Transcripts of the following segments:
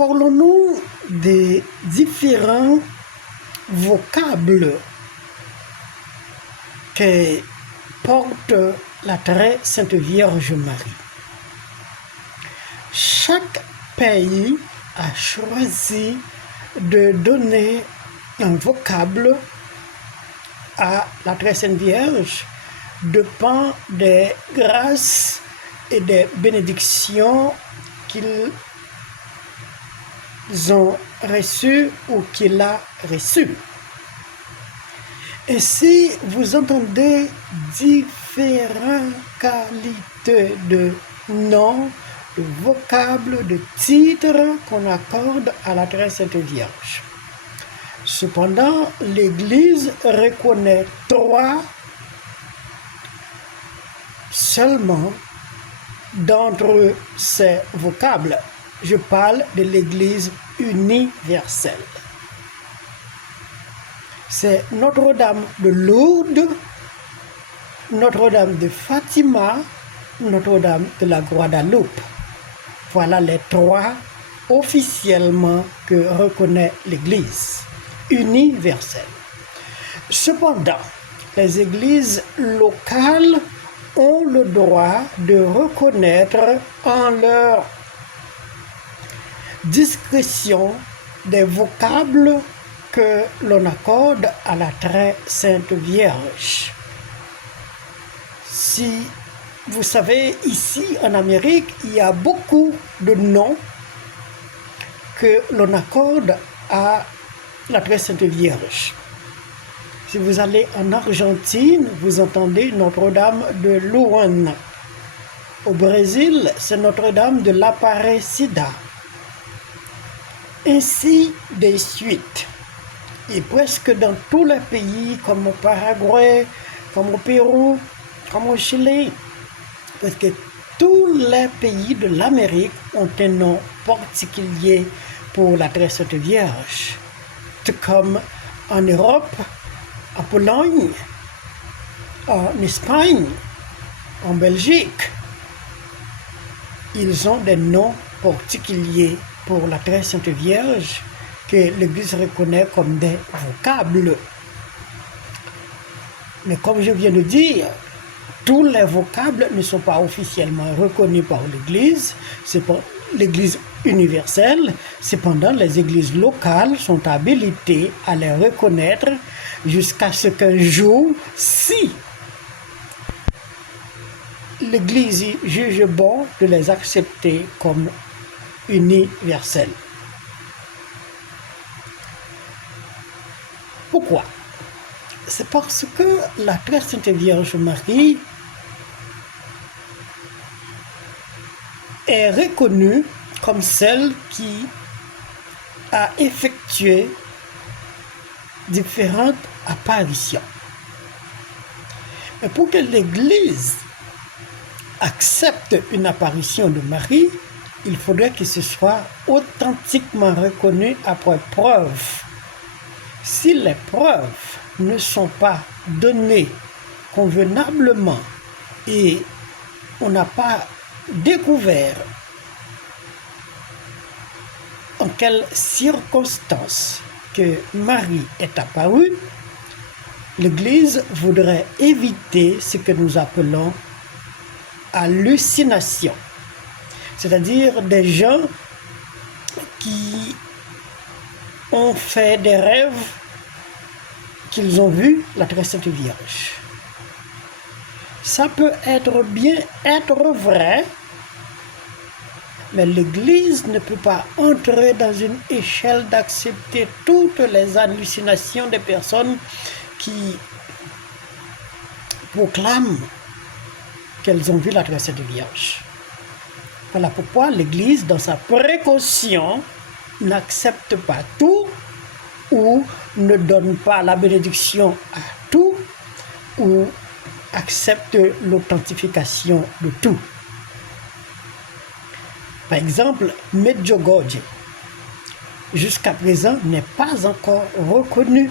Parlons-nous des différents vocables que porte la très Sainte Vierge Marie. Chaque pays a choisi de donner un vocable à la très Sainte Vierge dépend des grâces et des bénédictions qu'ils ont reçues ou qu'il a reçues. Et si vous entendez différentes qualités de noms, de vocables, de titres qu'on accorde à la très Sainte Vierge. Cependant, l'Église reconnaît 3 seulement d'entre ces vocables. Je parle de l'Église universelle. C'est Notre-Dame de Lourdes, Notre-Dame de Fatima, Notre-Dame de la Guadeloupe. Voilà les 3 officiellement que reconnaît l'Église universelle. Cependant, les églises locales ont le droit de reconnaître en leur discrétion des vocables que l'on accorde à la très Sainte Vierge. Si vous savez, ici en Amérique, il y a beaucoup de noms que l'on accorde à la très Sainte Vierge. Si vous allez en Argentine, vous entendez Notre-Dame de Luan. Au Brésil, c'est Notre-Dame de l'Aparecida. Ainsi de suite. Et presque dans tous les pays, comme au Paraguay, comme au Pérou, comme au Chili, parce que tous les pays de l'Amérique ont un nom particulier pour la très Sainte Vierge. Tout comme en Europe, en Pologne, en Espagne, en Belgique, ils ont des noms particuliers pour la très Sainte Vierge que l'Église reconnaît comme des vocables. Mais comme je viens de dire, tous les vocables ne sont pas officiellement reconnus par l'Église, c'est pour l'Église universelle. Cependant, les églises locales sont habilitées à les reconnaître jusqu'à ce qu'un jour, si l'Église juge bon de les accepter comme universels. Pourquoi? C'est parce que la très Sainte Vierge Marie est reconnue comme celle qui a effectué différentes apparitions. Mais pour que l'Église accepte une apparition de Marie, il faudrait que ce soit authentiquement reconnu après preuve. Si les preuves ne sont pas données convenablement et on n'a pas découvert en quelles circonstances que Marie est apparue, l'Église voudrait éviter ce que nous appelons hallucination, c'est-à-dire des gens qui ont fait des rêves qu'ils ont vu la très Sainte Vierge. Ça peut bien être vrai, mais l'Église ne peut pas entrer dans une échelle d'accepter toutes les hallucinations des personnes qui proclament qu'elles ont vu la très Sainte Vierge. Voilà pourquoi l'Église, dans sa précaution, n'accepte pas tout ou ne donne pas la bénédiction à tout ou accepte l'authentification de tout. Par exemple, Medjugorje, jusqu'à présent, n'est pas encore reconnu.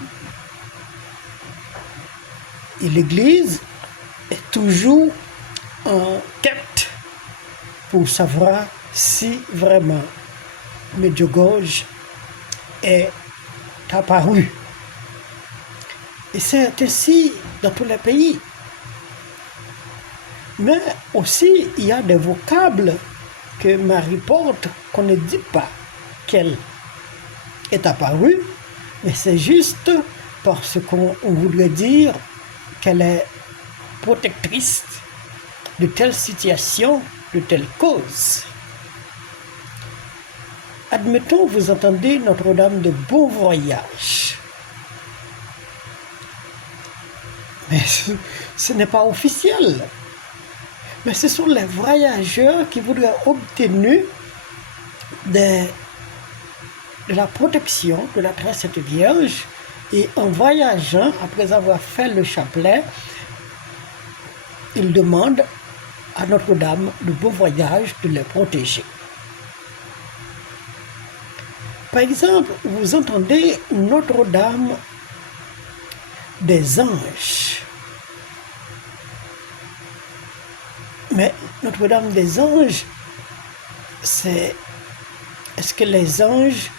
Et l'Église est toujours en quête pour savoir si vraiment Medjugorje est apparu. Et c'est ainsi dans tous les pays. Mais aussi, il y a des vocables que Marie porte qu'on ne dit pas qu'elle est apparue, mais c'est juste parce qu'on voudrait dire qu'elle est protectrice de telle situation, de telle cause. Admettons, vous entendez Notre-Dame de Bon Voyage. Mais ce n'est pas officiel. Mais ce sont les voyageurs qui voudraient obtenir de la protection de la Très Sainte Vierge, et en voyageant, après avoir fait le chapelet, ils demandent à Notre-Dame de Bon Voyage de les protéger. Par exemple, vous entendez Notre-Dame des Anges. Mais Notre-Dame des Anges, est-ce que les anges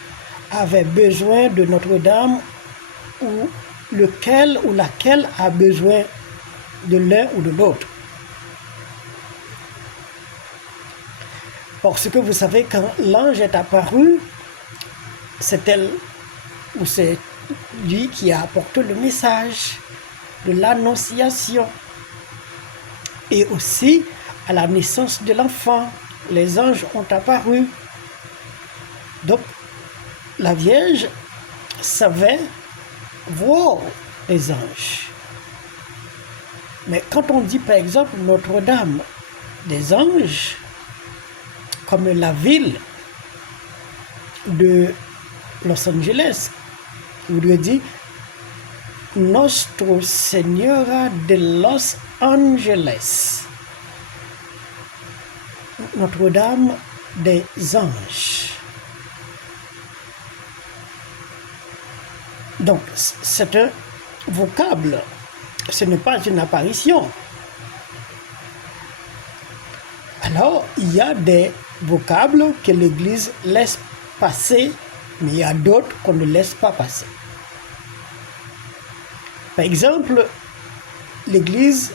avaient besoin de Notre-Dame, ou lequel ou laquelle a besoin de l'un ou de l'autre? Parce que vous savez, quand l'ange est apparu, c'est elle ou c'est lui qui a apporté le message de l'annonciation. Et aussi, à la naissance de l'enfant, les anges ont apparu. Donc, la Vierge savait voir les anges. Mais quand on dit par exemple Notre-Dame des Anges, comme la ville de Los Angeles, on voudrait dire Nostra Señora de Los Angeles, Notre-Dame des Anges. Donc, c'est un vocable, ce n'est pas une apparition. Alors, il y a des vocables que l'Église laisse passer, mais il y a d'autres qu'on ne laisse pas passer. Par exemple, l'Église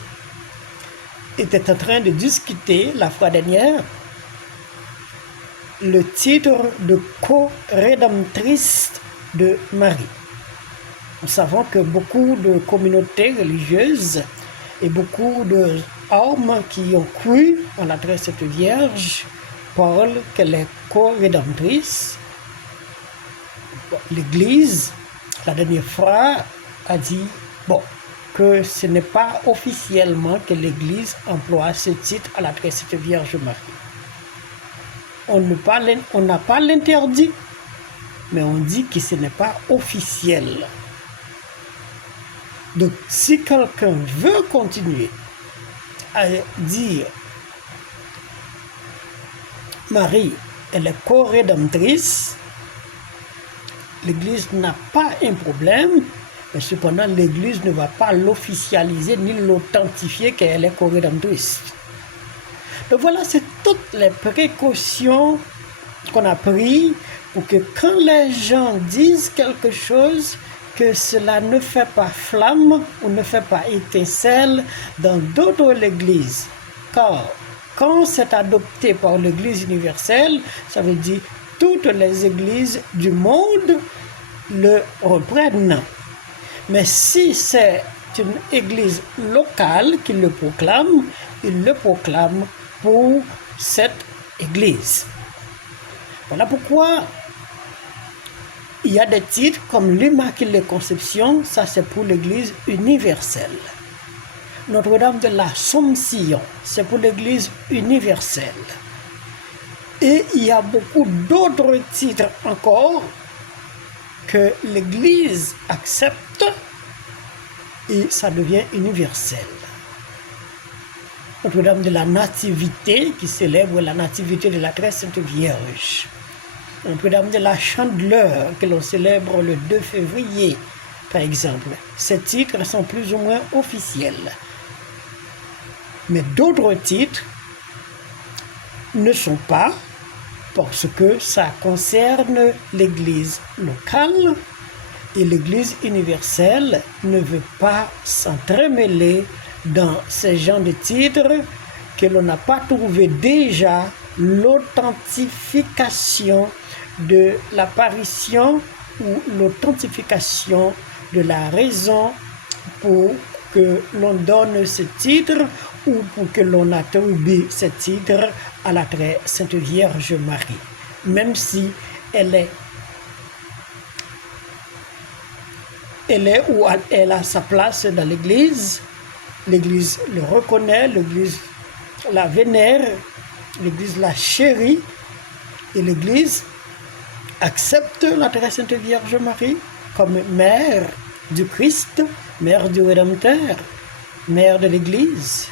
était en train de discuter la fois dernière le titre de co-rédemptrice de Marie. Nous savons que beaucoup de communautés religieuses et beaucoup d'hommes qui ont cru en la Très Sainte Vierge parlent qu'elle est co-rédemptrice. L'Église, la dernière fois, a dit que ce n'est pas officiellement que l'Église emploie ce titre à la Très Sainte Vierge Marie. On n'a pas l'interdit, mais on dit que ce n'est pas officiel. Donc, si quelqu'un veut continuer à dire Marie, elle est co-rédemptrice, l'Église n'a pas un problème, mais cependant l'Église ne va pas l'officialiser ni l'authentifier qu'elle est co-rédemptrice. Donc voilà, c'est toutes les précautions qu'on a prises pour que quand les gens disent quelque chose, que cela ne fait pas flamme ou ne fait pas étincelle dans d'autres églises. Car quand c'est adopté par l'Église universelle, ça veut dire toutes les églises du monde le reprennent. Mais si c'est une église locale qui le proclame, il le proclame pour cette église. Voilà pourquoi il y a des titres comme l'Immaculée Conception, ça c'est pour l'Église universelle. Notre-Dame de l'Assomption, c'est pour l'Église universelle. Et il y a beaucoup d'autres titres encore que l'Église accepte et ça devient universel. Notre-Dame de la Nativité, qui célèbre la Nativité de la Très Sainte Vierge. Notre-Dame de la Chandeleur, que l'on célèbre le 2 février, par exemple. Ces titres sont plus ou moins officiels. Mais d'autres titres ne sont pas parce que ça concerne l'Église locale et l'Église universelle ne veut pas s'entremêler dans ces genres de titres que l'on n'a pas trouvé déjà l'authentification de l'apparition ou l'authentification de la raison pour que l'on donne ce titre ou pour que l'on attribue ce titre à la très Sainte Vierge Marie, même si elle est où elle a sa place dans l'Église. L'Église le reconnaît, l'Église la vénère, l'Église la chérit et l'Église accepte la très Sainte Vierge Marie comme mère du Christ, mère du Rédempteur, mère de l'Église.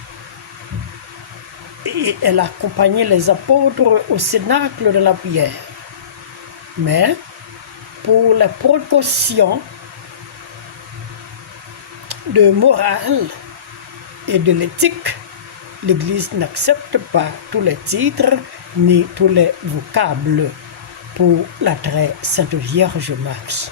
Et elle accompagnait les apôtres au cénacle de la prière. Mais pour les précautions de morale et de l'éthique, l'Église n'accepte pas tous les titres ni tous les vocables pour la très Sainte Vierge Marie.